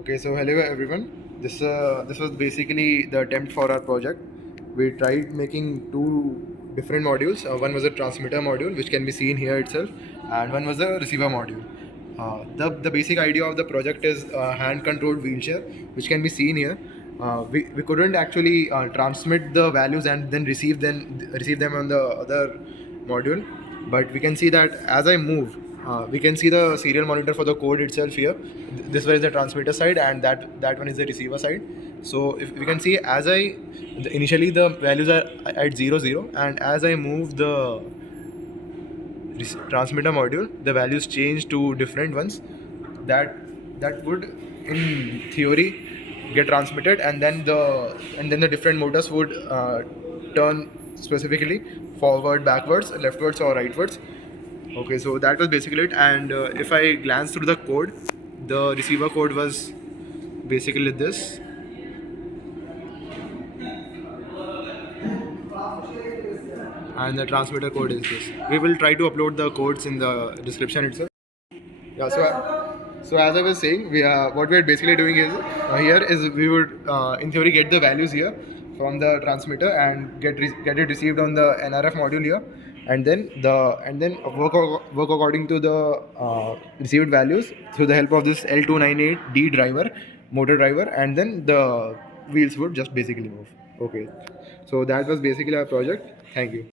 Okay, so hello everyone. This was basically the attempt for our project. We tried making two different modules. One was a transmitter module, which can be seen here itself, and one was a receiver module. The basic idea of the project is a hand-controlled wheelchair, which can be seen here. We couldn't actually transmit the values and then receive them on the other module, but we can see that as I move, we can see the serial monitor for the code itself here. This one is the transmitter side, and that one is the receiver side. So if we can see, initially the values are at 0 0, and as I move the transmitter module, the values change to different ones. That would, in theory, get transmitted, and then the different motors would turn specifically forward, backwards, leftwards, or rightwards. Okay, so that was basically it. And if I glance through the code, the receiver code was basically this. And the transmitter code is this. We will try to upload the codes in the description itself. Yeah, so as I was saying, what we are basically doing is here is we would in theory get the values here from the transmitter and get it received on the NRF module here, and then work according to the received values through the help of this L298D driver, motor driver, and then the wheels would just basically move. Okay, so that was basically our project. Thank you.